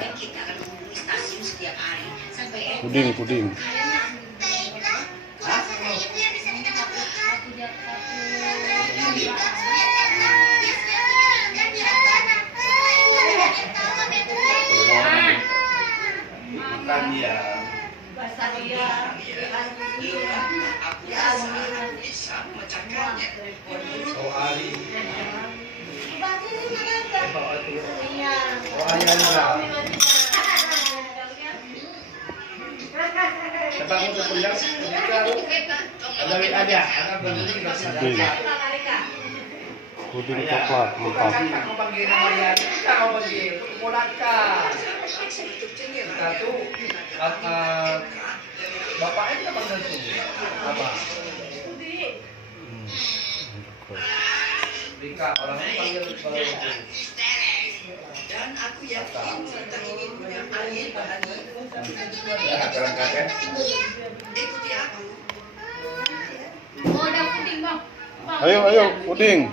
dan kita akan menghubungi stasiun setiap hari sampai Puding. Bukan dia. aku bisa memecahkannya. Ali. Sebangun sepulang, ada aja. Puding coklat mantap. Aku panggil nama dia, kau panggil, ponakan. Satu, bapaknya kita panggil tuh, apa? Rika, orang itu panggil Dan aku yakin kita ingin punya air bahagia. ya, berangkat ya. Ikuti aku. Ayo, puding.